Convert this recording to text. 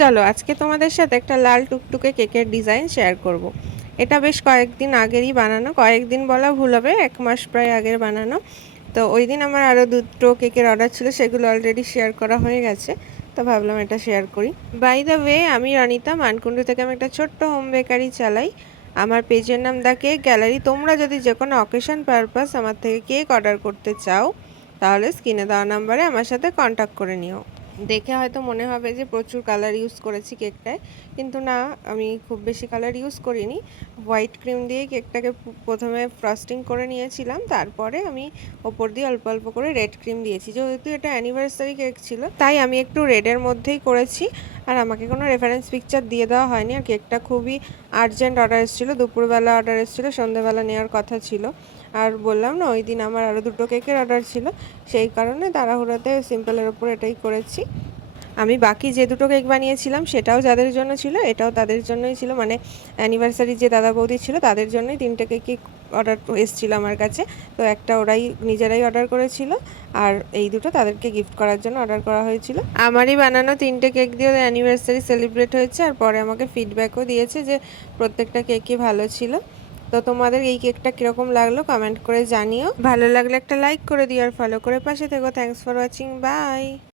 চলো আজকে তোমাদের সাথে একটা লাল টুকটুকে কেকের ডিজাইন শেয়ার করব। এটা বেশ কয়েকদিন আগেরই বানানো, কয়েকদিন বলা ভুল হবে, 1 মাস প্রায় আগের বানানো। তো ওই দিন আমার আরও দুটো কেকের অর্ডার ছিল, সেগুলো অলরেডি শেয়ার করা হয়ে গেছে। তো ভাবলাম এটা শেয়ার করি। বাই দ্য ওয়ে, আমি রনিতা, মানকুণ্ডু থেকে আমি একটা ছোট্ট হোম বেকারি চালাই। আমার পেজের নাম দা কেক গ্যালারি। তোমরা যদি যে কোনো অকেশন পারপাস আমার থেকে কেক অর্ডার করতে চাও, তাহলে স্ক্রিনে দেওয়া নাম্বারে আমার সাথে কন্ট্যাক্ট করে নিও। দেখে হয়তো মনে হবে যে প্রচুর কালার ইউজ করেছি কেকটায়, কিন্তু না, আমি খুব বেশি কালার ইউজ করিনি। হোয়াইট ক্রিম দিয়ে কেকটাকে প্রথমে ফ্রস্টিং করে নিয়েছিলাম, তারপরে আমি ওপর দিয়ে অল্প অল্প করে রেড ক্রিম দিয়েছি। যেহেতু এটা অ্যানিভার্সারি কেক ছিল, তাই আমি একটু রেডের মধ্যেই করেছি। আর আমাকে কোনো রেফারেন্স পিকচার দিয়ে দেওয়া হয়নি। আর কেকটা খুবই আর্জেন্ট অর্ডার এসেছিলো, দুপুরবেলা অর্ডার এসেছিলো, সন্ধ্যেবেলা নেওয়ার কথা ছিল। আর বললাম না, ওই দিন আমার আরও দুটো কেকের অর্ডার ছিল, সেই কারণে তাড়াহুড়োতে সিম্পলের ওপর এটাই করেছি। আমি বাকি যে দুটো কেক বানিয়েছিলাম সেটাও যাদের জন্য ছিল, এটাও তাদের জন্যই ছিল, মানে অ্যানিভার্সারি যে দাদা বৌদি ছিল তাদের জন্যই 3টে কেকই অর্ডার এসেছিল আমার কাছে। তো একটা ওরাই নিজেরাই অর্ডার করেছিল, আর এই দুটো তাদেরকে গিফট করার জন্য অর্ডার করা হয়েছিল। আমারই বানানো 3টে কেক দিয়ে অ্যানিভার্সারি সেলিব্রেট হয়েছে, আর পরে আমাকে ফিডব্যাকও দিয়েছে যে প্রত্যেকটা কেকই ভালো ছিল। তো তোমাদের এই কেকটা কীরকম লাগলো কমেন্ট করে জানিও। ভালো লাগলে একটা লাইক করে দিও আর ফলো করে পাশে থেকো। Thanks for watching, by.